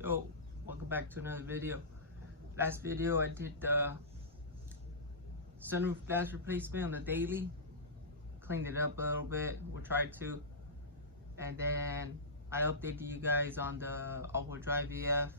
Yo, welcome back to another video. Last video I did the sunroof glass replacement on the daily. Cleaned it up a little bit, we'll try to. And then I updated you guys on the all-wheel drive EF.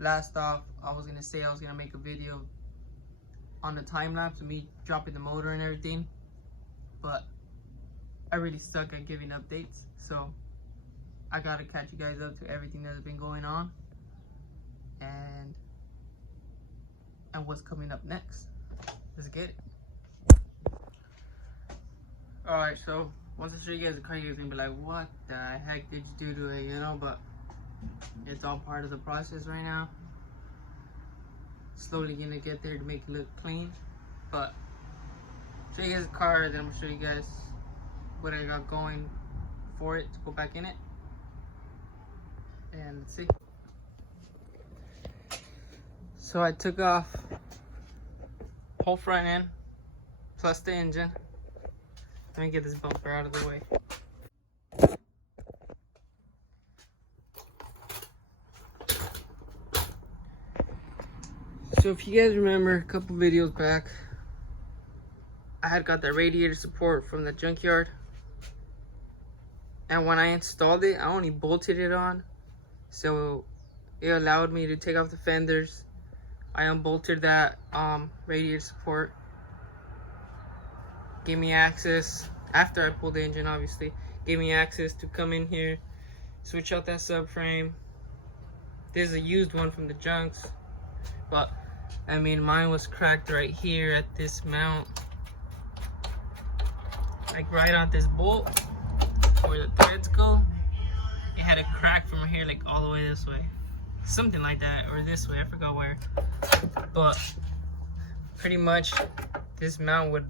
Last off, I was gonna say I was gonna make a video on the time lapse of me dropping the motor and everything, but I really suck at giving updates, so I gotta catch you guys up to everything that's been going on and what's coming up next. Let's get it. Alright, so once I show you guys the car, you guys are gonna be like, what the heck did you do to it, you know? But it's all part of the process right now. Slowly gonna get there to make it look clean. But show you guys the car, then I'm gonna show you guys what I got going for it to go back in it. And let's see. So I took off whole front end plus the engine. Let me get this bumper out of the way. So if you guys remember a couple videos back, I had got that radiator support from the junkyard, and when I installed it, I only bolted it on, so it allowed me to take off the fenders. I unbolted that radiator support, gave me access after I pulled the engine, obviously gave me access to come in here, switch out that subframe. There's a used one from the junks, but I mean mine was cracked right here at this mount, like right on this bolt where the threads go. It had a crack from here, like all the way this way, something like that, or this way, I forgot where. But pretty much this mount would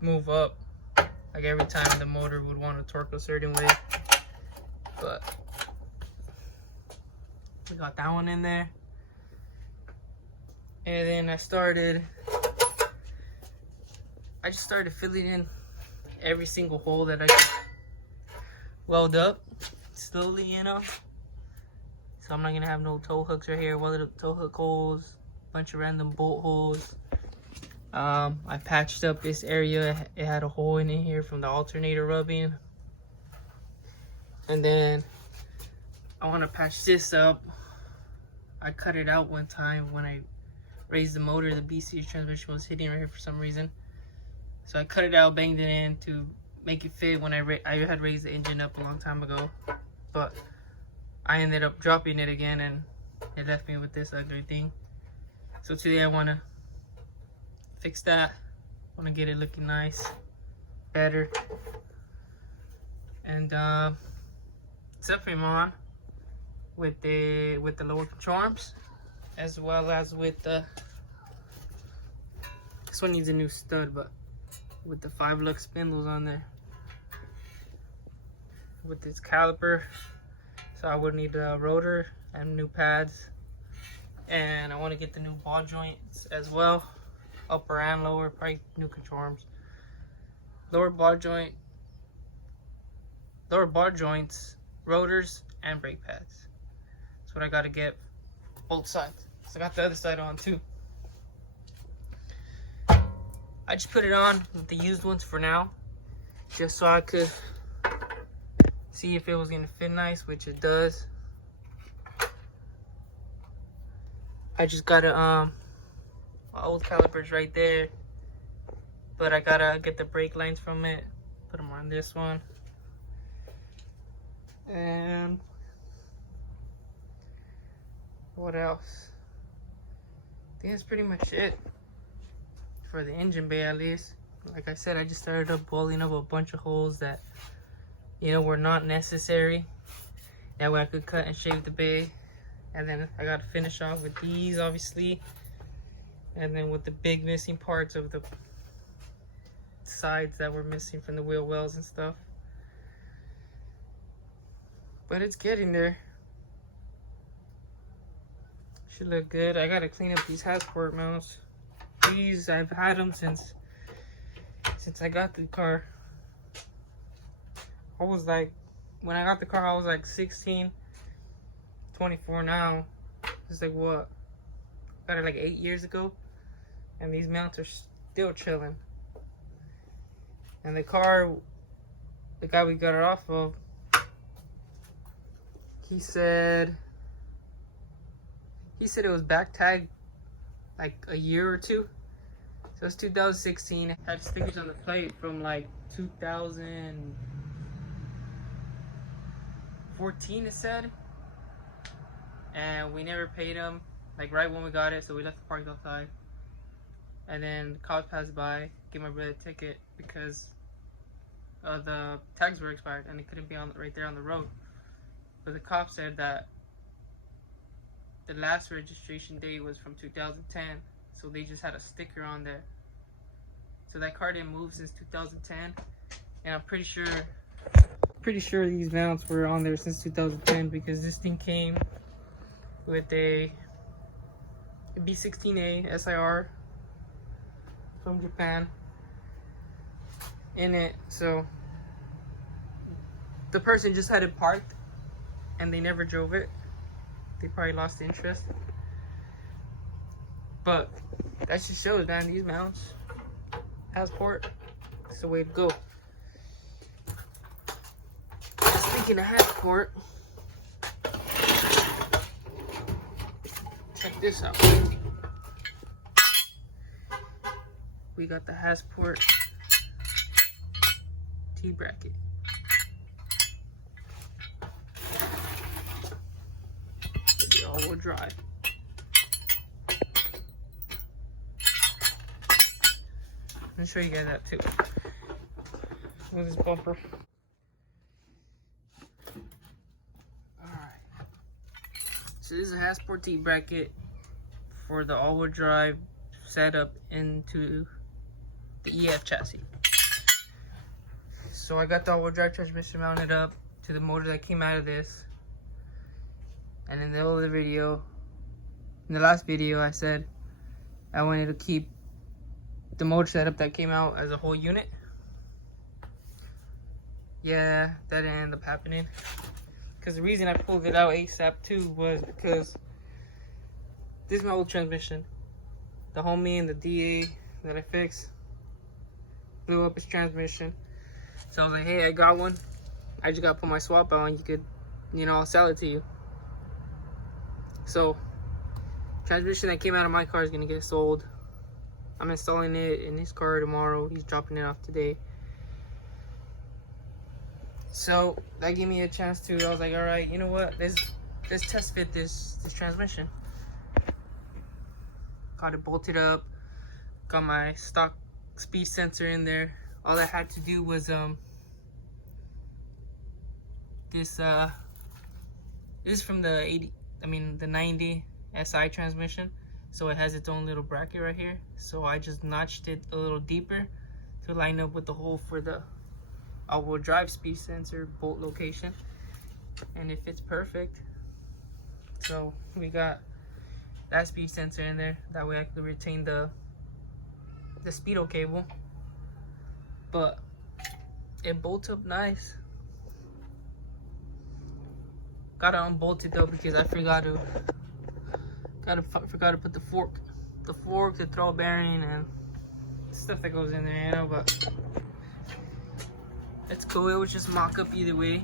move up like every time the motor would want to torque a certain way. But we got that one in there, and then I just started filling in every single hole that I could weld up slowly, you know. So I'm not gonna have no tow hooks right here, welded up tow hook holes, bunch of random bolt holes. I patched up this area. It had a hole in it here from the alternator rubbing. And then I want to patch this up. I cut it out one time when I raised the motor. The BC transmission was hitting right here for some reason. So I cut it out, banged it in to make it fit when I had raised the engine up a long time ago. But I ended up dropping it again, and it left me with this ugly thing. So today I want to fix that. I want to get it looking nice, better. And subframe on with the lower control arms, as well as with the, this one needs a new stud, but with the 5 lux spindles on there. With this caliper, so I would need a rotor and new pads. And I want to get the new ball joints as well, upper and lower, probably new control arms. Lower ball joints, rotors, and brake pads. That's what I got to get both sides. So I got the other side on too. I just put it on with the used ones for now, just so I could see if it was gonna fit nice, which it does. I just gotta my old calipers right there, but I gotta get the brake lines from it, put them on this one. And what else? I think that's pretty much it for the engine bay, at least. Like I said, I just started up bolting up a bunch of holes that, you know, were not necessary. That way I could cut and shave the bay. And then I got to finish off with these, obviously. And then with the big missing parts of the sides that were missing from the wheel wells and stuff. But it's getting there. Should look good. I got to clean up these Hasport mounts. These, I've had them since I got the car. I was like, when I got the car, I was like 16. 24 now. It's like what? Got it like 8 years ago. And these mounts are still chilling. And the car, the guy we got it off of, he said it was back tagged like a year or two. So it's 2016. It had stickers on the plate from like 2014, it said. And we never paid them, like right when we got it, so we left the parked outside. And then the cops passed by, gave my brother a ticket because the tags were expired and they couldn't be on right there on the road. But the cop said that the last registration date was from 2010, so they just had a sticker on there. So that car didn't move since 2010, and I'm pretty sure these mounts were on there since 2010 because this thing came with a B16A SIR from Japan in it. So the person just had it parked and they never drove it. They probably lost interest. But that just shows, man, these mounts, Hassport, it's the way to go. Speaking of Hassport, check this out. We got the Hassport T-bracket. The all-wheel drive. Let me show you guys that too. Look at this bumper. Alright. So this is a Hassport T-bracket for the all-wheel drive setup into the EF chassis. So I got the all-wheel drive transmission mounted up to the motor that came out of this. And in the other video, in the last video, I said I wanted to keep the motor setup that came out as a whole unit. Yeah, that didn't end up happening. Because the reason I pulled it out ASAP too was because this is my old transmission. The homie and the DA that I fixed blew up his transmission. So I was like, hey, I got one. I just got to put my swap on. You could, I'll sell it to you. So, transmission that came out of my car is going to get sold. I'm installing it in his car tomorrow. He's dropping it off today. So, that gave me a chance to, I was like, all right, you know what? Let's test fit this transmission. Got it bolted up. Got my stock speed sensor in there. All I had to do was, this is from the 90 SI transmission, so it has its own little bracket right here. So I just notched it a little deeper to line up with the hole for the all-wheel drive speed sensor bolt location, and it fits perfect. So we got that speed sensor in there, that way I can retain the speedo cable, but it bolts up nice. Gotta unbolt it though because I forgot to put the fork, the throw bearing, and stuff that goes in there, but it's cool. It was just mock up either way.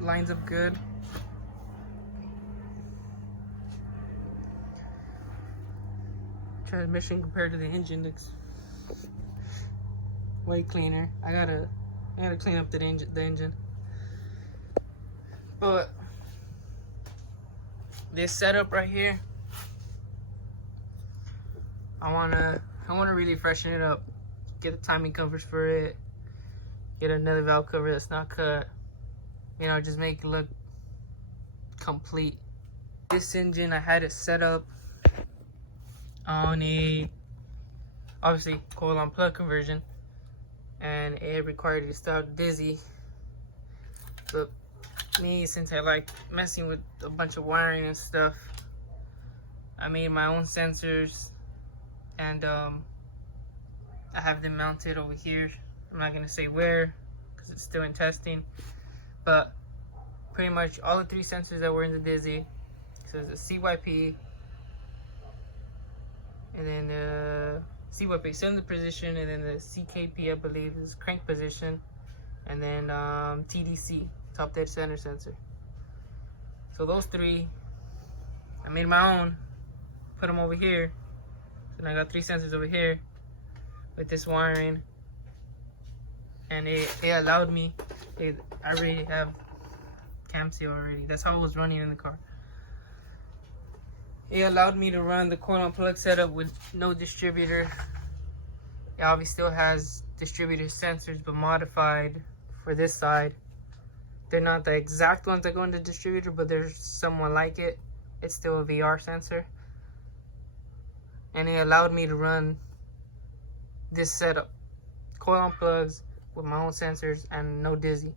Lines up good. Transmission compared to the engine looks way cleaner. I gotta clean up the engine. But this setup right here, I wanna really freshen it up. Get the timing covers for it. Get another valve cover that's not cut. Just make it look complete. This engine, I had it set up on a, obviously, coil on plug conversion, and it required it to start dizzy. But me, since I like messing with a bunch of wiring and stuff, I made my own sensors, and I have them mounted over here. I'm not gonna say where because it's still in testing, but pretty much all the 3 sensors that were in the Dizzy. So there's a CYP, and then the CYP cylinder position, and then the CKP, I believe, is crank position, and then TDC, top dead center sensor. So those 3, I made my own, put them over here. So now I got 3 sensors over here with this wiring, and it allowed me, I already have CamSeal already. That's how it was running in the car. It allowed me to run the coil and plug setup with no distributor. It obviously still has distributor sensors, but modified for this side. They're not the exact ones that go in the distributor, but there's someone like it. It's still a VR sensor. And it allowed me to run this setup. Coil and plugs with my own sensors and no Dizzy.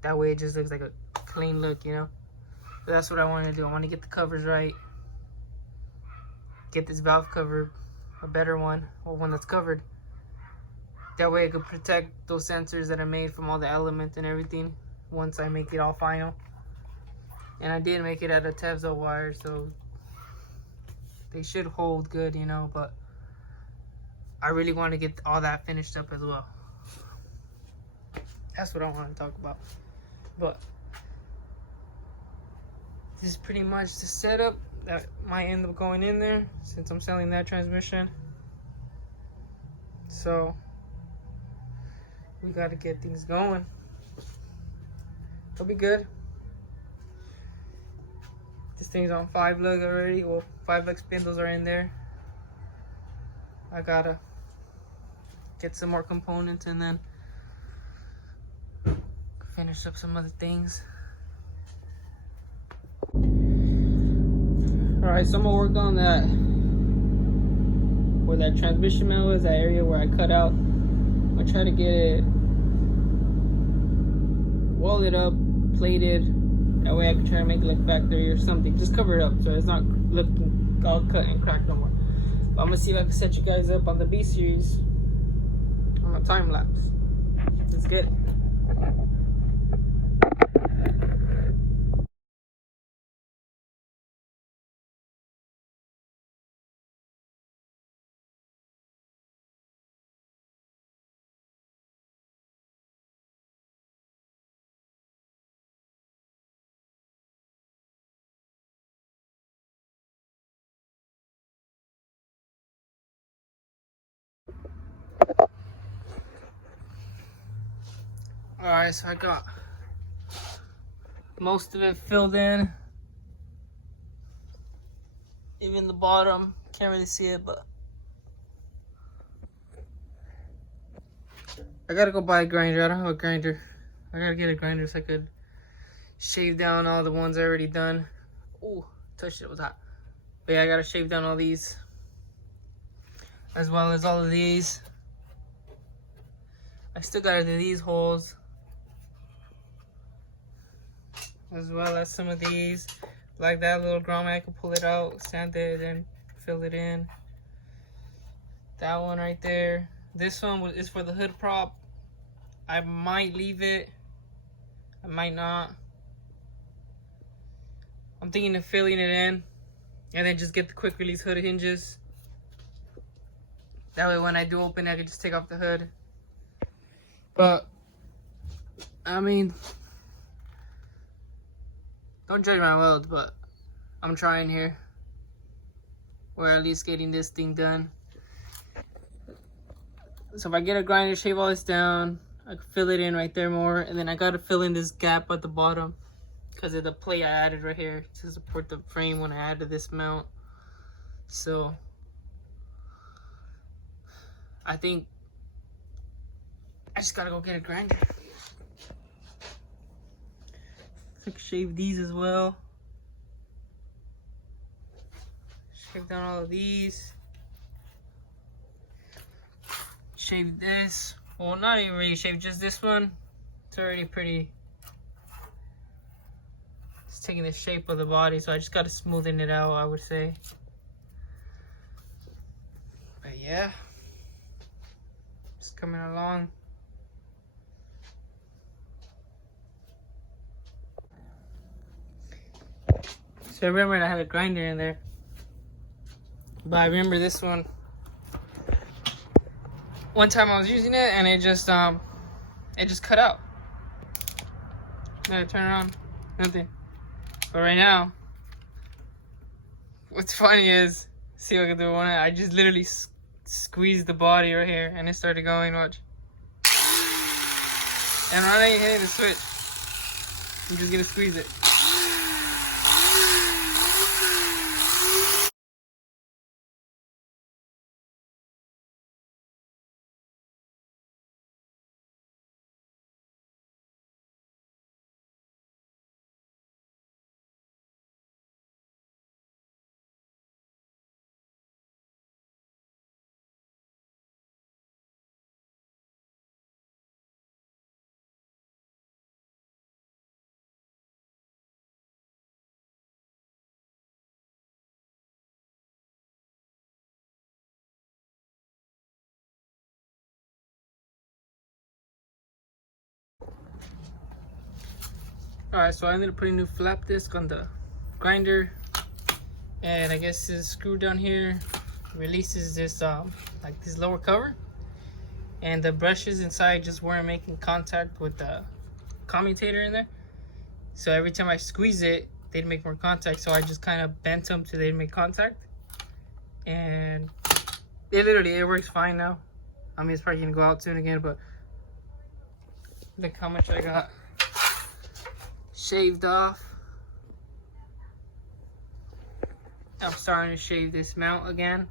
That way it just looks like a clean look, you know? So that's what I want to do. I want to get the covers right. Get this valve cover, a better one, or one that's covered. That way I could protect those sensors that are made from all the elements and everything once I make it all final. And I did make it out of Tevzo wire, so they should hold good, you know, but I really want to get all that finished up as well. That's what I want to talk about. But this is pretty much the setup that might end up going in there since I'm selling that transmission. So we got to get things going. It'll be good. This thing's on 5 lug already. Well, 5 lug spindles are in there. I gotta get some more components and then finish up some other things. Alright, so I'm gonna work on that, where that transmission mount is, that area where I cut out. I'm gonna try to get it welded up, plated. That way I can try to make it look factory or something. Just cover it up so it's not looking all cut and cracked no more. But I'm gonna see if I can set you guys up on the B series on a time lapse. Let's get it. Alright, so I got most of it filled in. Even the bottom, can't really see it, but I gotta go buy a grinder. I don't have a grinder. I gotta get a grinder so I could shave down all the ones I already done. Ooh, touched it, it was hot. But yeah, I gotta shave down all these, as well as all of these. I still gotta do these holes, as well as some of these. Like that little grommet, I can pull it out, sand it, and fill it in. That one right there. This one is for the hood prop. I might leave it, I might not. I'm thinking of filling it in and then just get the quick release hood hinges. That way when I do open it, I can just take off the hood. But I mean, don't judge my weld, but I'm trying here. Or at least getting this thing done. So if I get a grinder, shave all this down, I can fill it in right there more. And then I gotta fill in this gap at the bottom because of the plate I added right here to support the frame when I added this mount. So I think I just gotta go get a grinder. I can shave these as well. Shave down all of these. Shave this. Well, not even really shave, just this one. It's already pretty. It's taking the shape of the body, so I just gotta smoothen it out, I would say. But yeah, it's coming along. So I remember I had a grinder in there. But I remember this one. One time I was using it and it just cut out. I turn it on, nothing. But right now, what's funny is, see if I can do one. I just literally squeezed the body right here and it started going. Watch. And I'm not even hitting the switch. I'm just gonna squeeze it. Alright, so I ended up putting a new flap disc on the grinder, and I guess this screw down here releases this like this lower cover, and the brushes inside just weren't making contact with the commutator in there. So every time I squeeze it, they'd make more contact. So I just kind of bent them till they'd make contact, and it works fine now. I mean, it's probably gonna go out soon again, but look how much I got shaved off. I'm starting to shave this mount again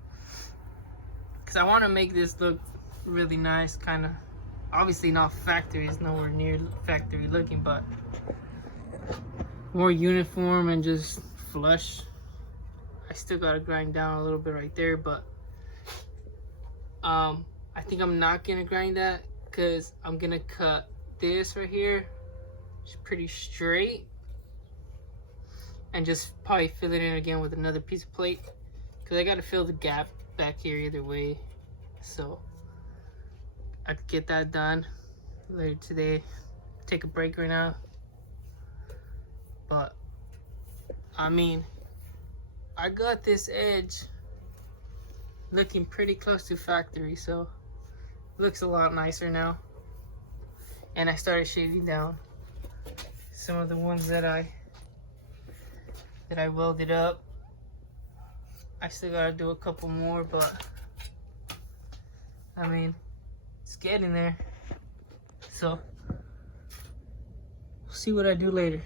because I want to make this look really nice, kind of obviously not factory, it's nowhere near factory looking, but more uniform and just flush. I still gotta grind down a little bit right there, but I think I'm not gonna grind that because I'm gonna cut this right here. It's pretty straight, and just probably fill it in again with another piece of plate because I got to fill the gap back here either way. So I could get that done later today. Take a break right now, but I mean, I got this edge looking pretty close to factory, so it looks a lot nicer now. And I started shaving down some of the ones that I welded up. I still gotta do a couple more, but I mean, it's getting there. So we'll see what I do later.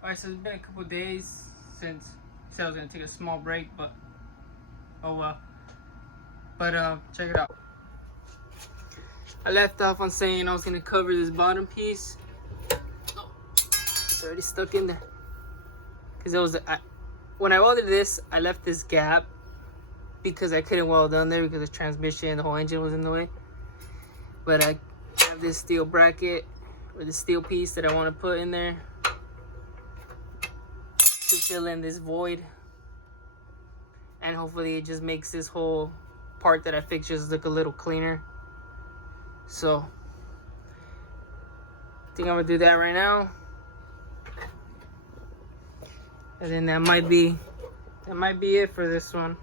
Alright, so it's been a couple days since I said I was gonna take a small break, but oh well. But check it out. I left off on saying I was gonna cover this bottom piece. Oh, it's already stuck in there. Cause it was when I welded this, I left this gap because I couldn't weld under because the transmission and the whole engine was in the way. But I have this steel bracket or the steel piece that I want to put in there to fill in this void, and hopefully it just makes this whole part that I fixed just look a little cleaner. So I think I'm gonna do that right now, and then that might be it for this one.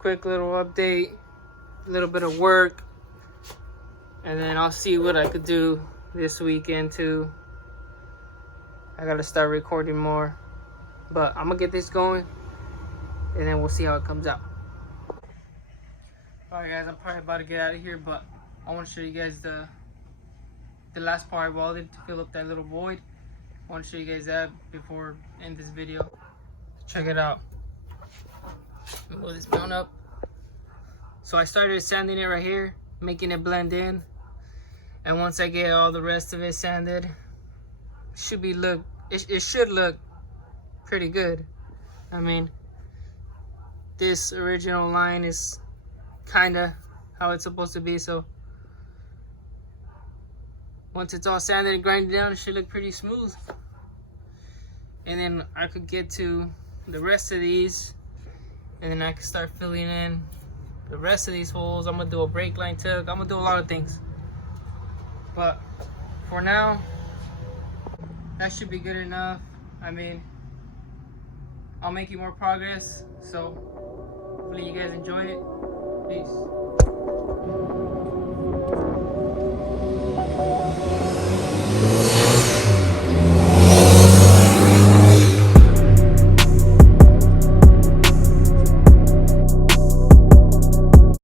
Quick little update, a little bit of work, and then I'll see what I could do this weekend too. I gotta start recording more, but I'm gonna get this going, and then we'll see how it comes out. Alright guys, I'm probably about to get out of here, but I want to show you guys the last part I welded to fill up that little void. I want to show you guys that before I end this video. Check it out. Blow this mount up. So I started sanding it right here, making it blend in, and once I get all the rest of it sanded, it should look pretty good. I mean, this original line is kind of how it's supposed to be, so once it's all sanded and grinded down, it should look pretty smooth. And then I could get to the rest of these, and then I can start filling in the rest of these holes. I'm gonna do a brake line tuck. I'm gonna do a lot of things, but for now that should be good enough. I mean, I'll make you more progress. So hopefully you guys enjoy it. Peace.